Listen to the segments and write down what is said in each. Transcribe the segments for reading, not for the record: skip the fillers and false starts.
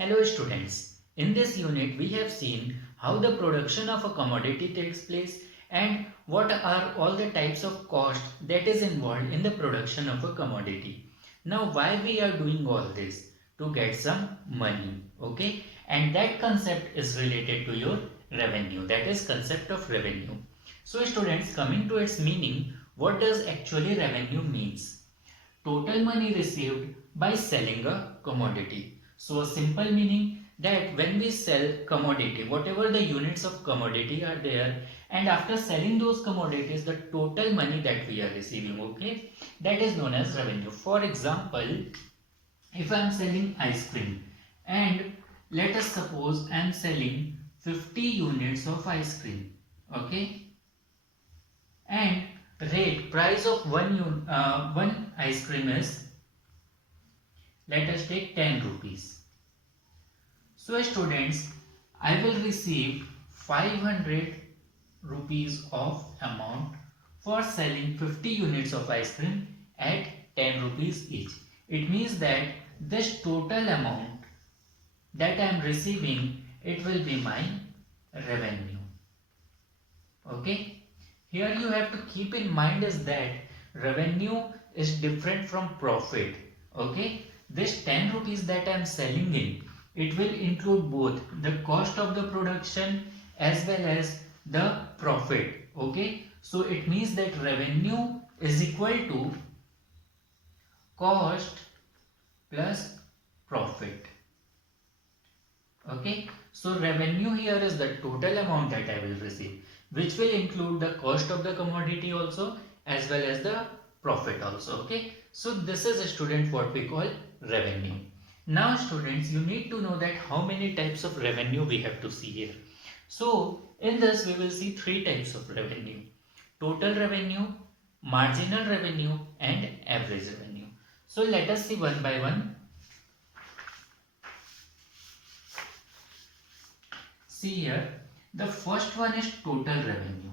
Hello students, in this unit we have seen how the production of a commodity takes place and what are all the types of cost that is involved in the production of a commodity. Now why we are doing all this? To get some money, okay? And that concept is related to your revenue, that is concept of revenue. So students, coming to its meaning, what does actually revenue means? Total money received by selling a commodity. So a simple meaning that when we sell commodity, whatever the units of commodity are there, and after selling those commodities, the total money that we are receiving, okay, that is known as revenue. For example, if I am selling ice cream and let us suppose I am selling 50 units of ice cream, okay, and rate price of one ice cream is, let us take 10 rupees. So students, I will receive 500 rupees of amount for selling 50 units of ice cream at 10 rupees each. It means that this total amount that I am receiving, it will be my revenue. Okay. Here you have to keep in mind is that revenue is different from profit. Okay. This 10 rupees that I am selling in, it will include both the cost of the production as well as the profit. Okay. So it means that revenue is equal to cost plus profit. Okay. So revenue here is the total amount that I will receive, which will include the cost of the commodity also as well as the profit also. Okay. So this is a student what we call revenue. Now students, you need to know that how many types of revenue we have to see here. So in this we will see three types of revenue: total revenue, marginal revenue and average revenue. So let us see one by one. See here, the first one is total revenue.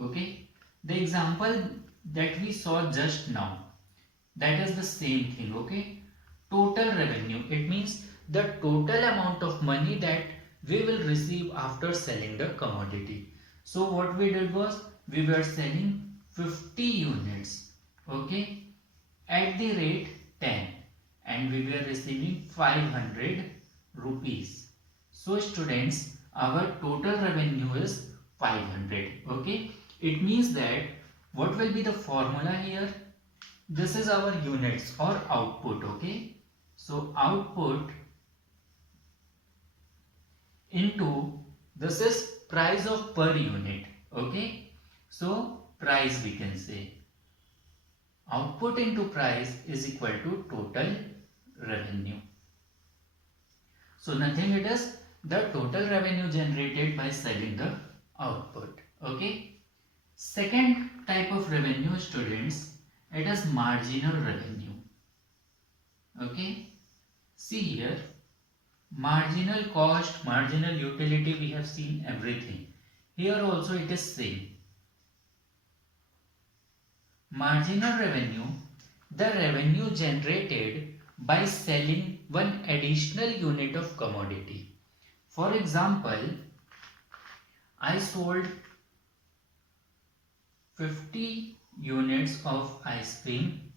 Okay, the example that we saw just now, that is the same thing. Okay, total revenue, it means the total amount of money that we will receive after selling the commodity. So what we did was we were selling 50 units, okay, at the rate 10, and we were receiving 500 rupees. So students, our total revenue is 500. Okay, it means that what will be the formula here? This is our units or output. Okay, so output into, this is price of per unit. Okay, so price we can say, output into price is equal to total revenue. So nothing, it is the total revenue generated by selling the output. Okay. Second type of revenue students, it is marginal revenue. Okay. See here, marginal cost, marginal utility, we have seen everything. Here also it is same. Marginal revenue, the revenue generated by selling one additional unit of commodity. For example, I sold 50 units of ice cream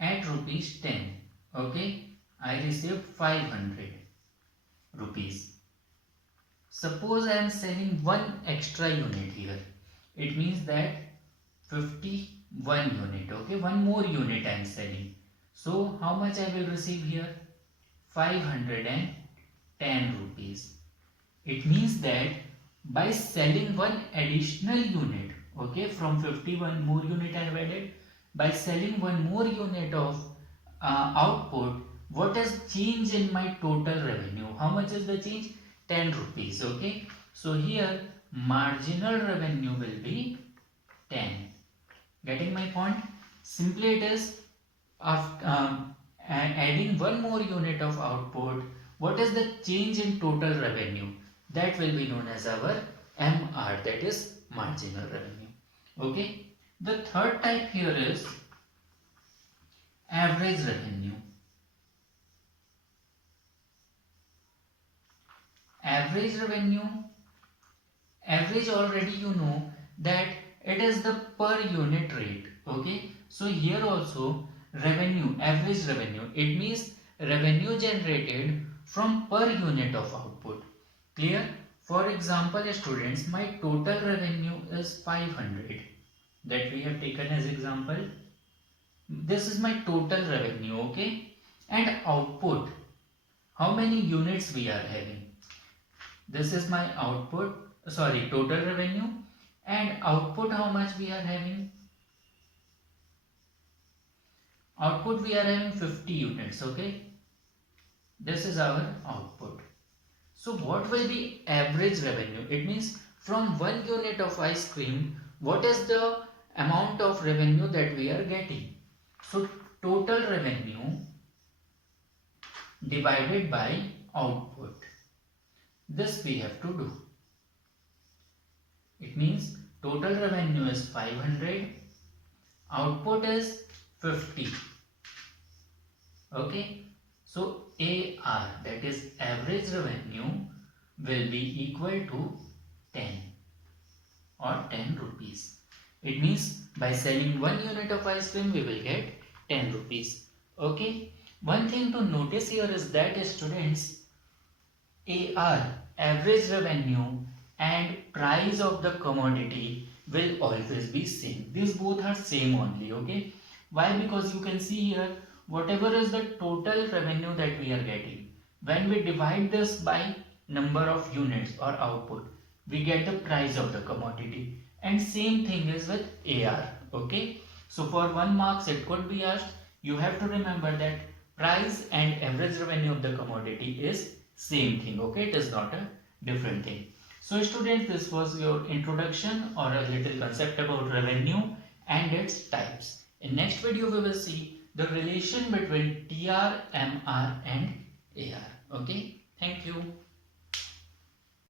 at rupees 10. Okay, I received 500 rupees. Suppose I am selling one extra unit here. It means that 51 unit. Okay, one more unit I am selling. So how much I will receive here? 510 rupees. It means that by selling one additional unit, okay, from 51 more unit I have added, by selling one more unit of output, what has changed in my total revenue? How much is the change? 10 rupees. Okay, so here marginal revenue will be 10. Getting my point? Simply it is after adding one more unit of output, what is the change in total revenue? That will be known as our MR, that is marginal revenue. Okay. The third type here is average revenue. average revenue, average already you know that it is the per unit rate. Okay, so here also revenue, average revenue, it means revenue generated from per unit of output. Clear? For example, students, my total revenue is 500 that we have taken as example. This is my total revenue, okay? And output, how many units we are having? This is my output, sorry, total revenue, and output, how much we are having? Output we are having 50 units, okay? This is our output. So what will be average revenue? It means from 1 unit of ice cream, what is the amount of revenue that we are getting? So total revenue divided by output. This we have to do. It means total revenue is 500, output is 50. Okay. So AR, that is average revenue, will be equal to 10 or 10 rupees. It means by selling 1 unit of ice cream we will get 10 rupees. Okay. One thing to notice here is that students, AR, average revenue, and price of the commodity will always be same. These both are same only. Okay. Why? Because you can see here, whatever is the total revenue that we are getting, when we divide this by number of units or output, we get the price of the commodity. And same thing is with AR. Okay. So for 1 marks it could be asked, you have to remember that price and average revenue of the commodity is same thing. Okay. It is not a different thing. So students, this was your introduction or a little concept about revenue and its types. In next video we will see the relation between TR, MR and AR. Okay. Thank you.